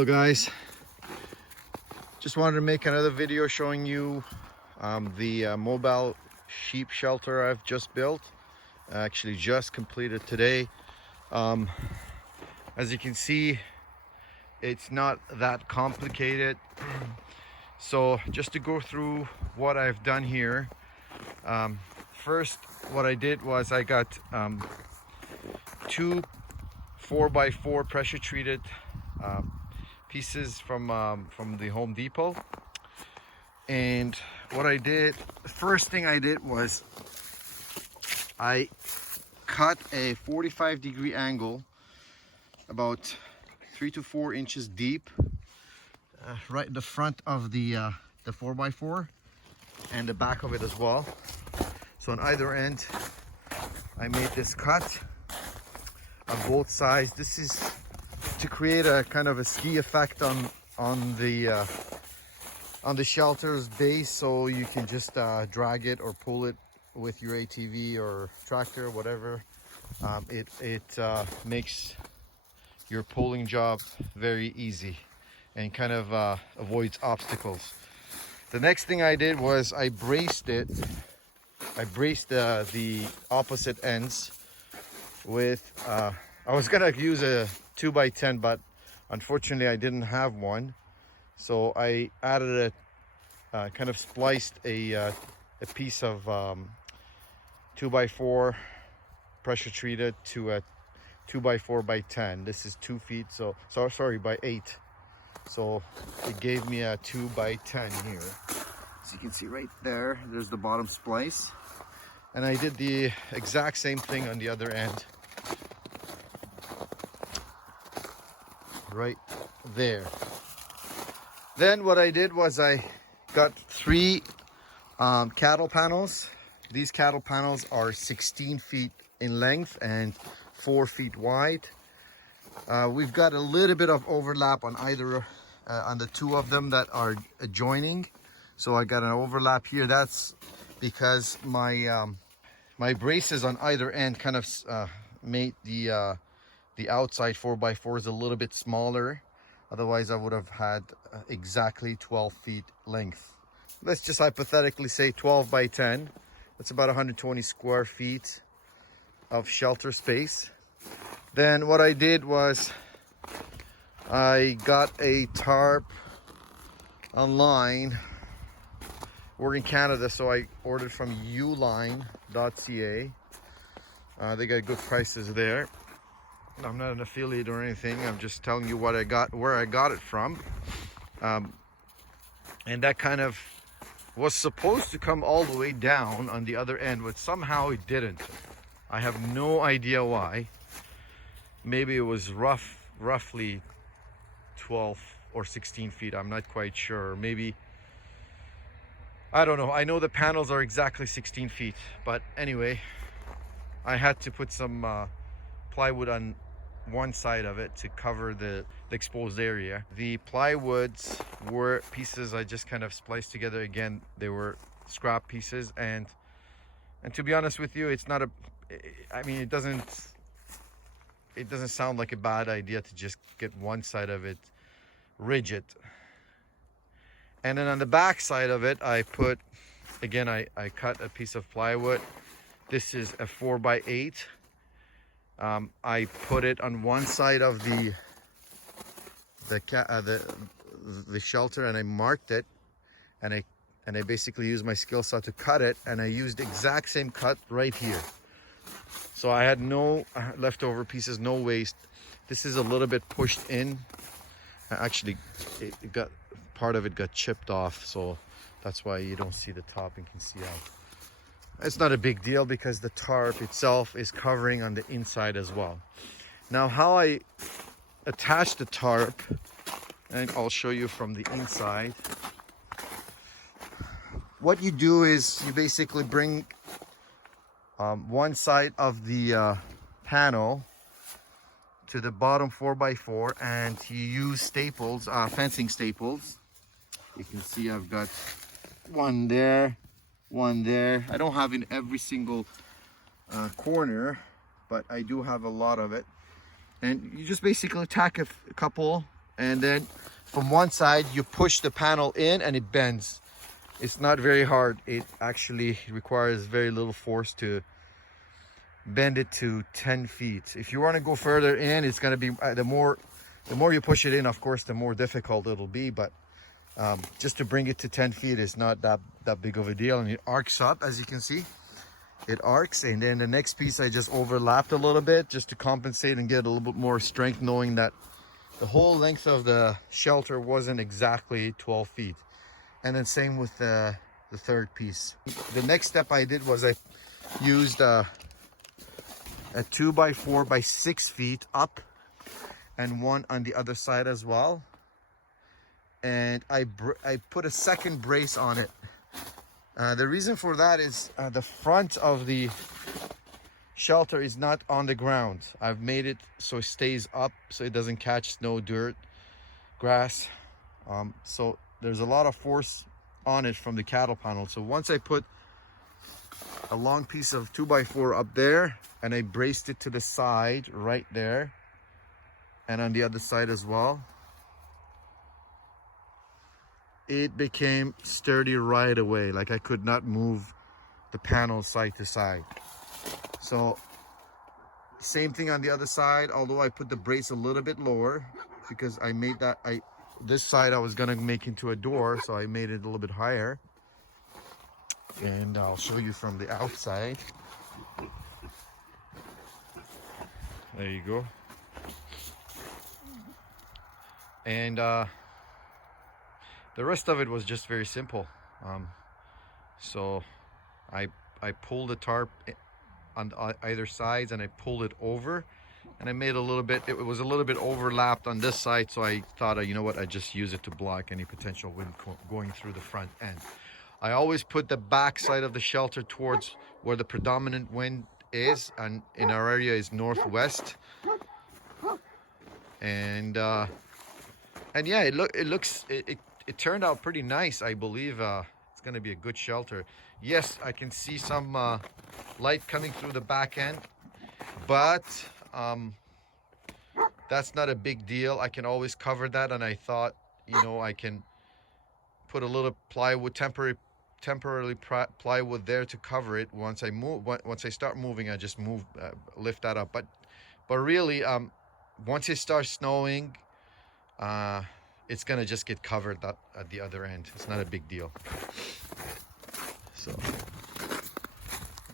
Hello guys, just wanted to make another video showing you the mobile sheep shelter I've just built. Actually just completed today. As you can see, it's not that complicated. So just to go through what I've done here, first what I did was I got two 4x4 pressure treated pieces from the Home Depot. And what I did, the first thing I did was I cut a 45-degree angle about 3 to 4 inches deep, right in the front of the 4x4 and the back of it as well. So on either end I made this cut on both sides. This is to create a kind of a ski effect on the shelter's base, so you can just drag it or pull it with your ATV or tractor, whatever. It makes your pulling job very easy and kind of avoids obstacles. The next thing I did was I braced it. I braced the opposite ends with I was gonna use a 2x10, but unfortunately I didn't have one, so I added a kind of spliced a piece of 2x4 pressure treated to a 2x4x10. This is 2 feet, so sorry, by 8. So it gave me a 2x10 here. As you can see right there, there's the bottom splice. And I did the exact same thing on the other end, right there. Then what I did was I got 3 cattle panels. These cattle panels are 16 feet in length and 4 feet wide. We've got a little bit of overlap on either on the 2 of them that are adjoining, so I got an overlap here. That's because my my braces on either end kind of made the outside 4x4s a little bit smaller. Otherwise I would have had exactly 12 feet length. Let's just hypothetically say 12 by 10. That's about 120 square feet of shelter space. Then what I did was I got a tarp online. We're in Canada, so I ordered from uline.ca. They got good prices there. I'm not an affiliate or anything. I'm just telling you what I got, where I got it from. And that kind of was supposed to come all the way down on the other end, but somehow it didn't. I have no idea why. Maybe it was roughly 12 or 16 feet. I'm not quite sure. Maybe, I don't know. I know the panels are exactly 16 feet, but anyway, I had to put some plywood on one side of it to cover the exposed area. The plywoods were pieces I just kind of spliced together. Again, they were scrap pieces, and to be honest with you, it's not a, I mean, it doesn't sound like a bad idea to just get one side of it rigid. And then on the back side of it, I put, again, I cut a piece of plywood. This is a 4x8. I put it on one side of the shelter, and I marked it, and I basically used my skill saw to cut it, and I used the exact same cut right here. So I had no leftover pieces, no waste. This is a little bit pushed in. Actually, it got, part of it got chipped off, so that's why you don't see the top. You can see how. It's not a big deal because the tarp itself is covering on the inside as well. Now how I attach the tarp, and I'll show you from the inside. What you do is you basically bring one side of the panel to the bottom 4x4, and you use staples, fencing staples. You can see I've got one there, one there. I don't have in every single corner, but I do have a lot of it. And you just basically tack a couple and then from one side you push the panel in and it bends. It's not very hard. It actually requires very little force to bend it to 10 feet. If you want to go further in, it's going to be the more you push it in, of course, the more difficult it'll be. But just to bring it to 10 feet is not that big of a deal. And it arcs up, as you can see. It arcs, and then the next piece I just overlapped a little bit just to compensate and get a little bit more strength, knowing that the whole length of the shelter wasn't exactly 12 feet. And then same with the third piece. The next step I did was I used a 2x4 by 6 feet up and one on the other side as well. And I put a second brace on it. The reason for that is the front of the shelter is not on the ground. I've made it so it stays up so it doesn't catch snow, dirt, grass. So there's a lot of force on it from the cattle panel. So once I put a long piece of 2x4 up there and I braced it to the side right there and on the other side as well, it became sturdy right away. Like I could not move the panel side to side. So same thing on the other side, although I put the brace a little bit lower because I made that, this side I was gonna make into a door, so I made it a little bit higher. And I'll show you from the outside. There you go. And the rest of it was just very simple. So I pulled the tarp on either sides and I pulled it over, and I made a little bit, it was a little bit overlapped on this side, so I thought, you know what, I just use it to block any potential wind going through the front end. I always put the back side of the shelter towards where the predominant wind is, and in our area is northwest. And yeah, it turned out pretty nice. I believe it's going to be a good shelter. Yes, I can see some light coming through the back end, but that's not a big deal. I can always cover that, and I thought, you know, I can put a little plywood, temporarily plywood there to cover it. Once I start moving, I just lift that up. But really, once it starts snowing, it's gonna just get covered at the other end. It's not a big deal. So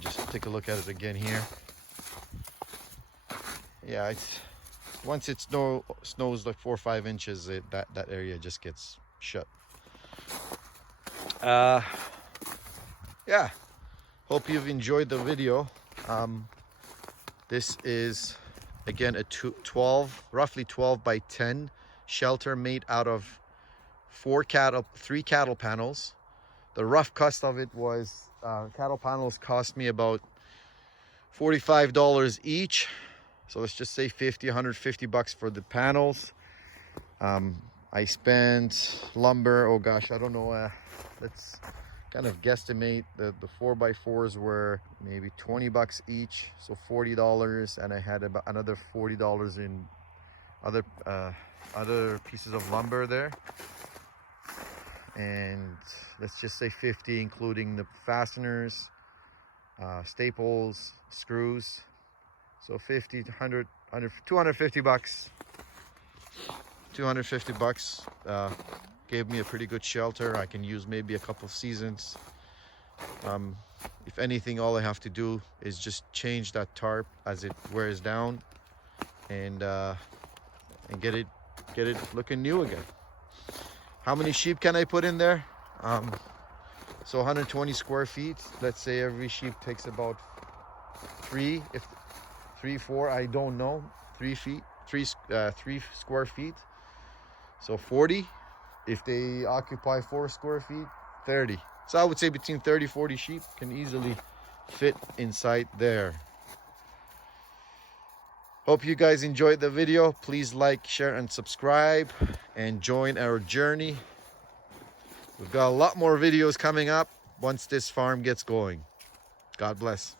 just take a look at it again here. Yeah, once it snows like 4 or 5 inches, that area just gets shut. Yeah, hope you've enjoyed the video. This is again a roughly 12 by 10 shelter made out of 3 cattle panels. The rough cost of it was cattle panels cost me about $45 each. So let's just say 150 bucks for the panels. I spent lumber, oh gosh, I don't know, let's kind of guesstimate. The 4x4s were maybe 20 bucks each, so $40, and I had about another $40 in other pieces of lumber there, and let's just say 50 including the fasteners, staples, screws. So 50 to 100, 250 bucks. 250 bucks gave me a pretty good shelter. I can use maybe a couple of seasons. If anything, all I have to do is just change that tarp as it wears down, and get it looking new again. How many sheep can I put in there? So 120 square feet. Let's say every sheep takes about 3, 4, I don't know, 3 square feet. So 40. If they occupy 4 square feet, 30. So I would say between 30-40 sheep can easily fit inside there. Hope you guys enjoyed the video. Please like, share, and subscribe, and join our journey. We've got a lot more videos coming up once this farm gets going. God bless.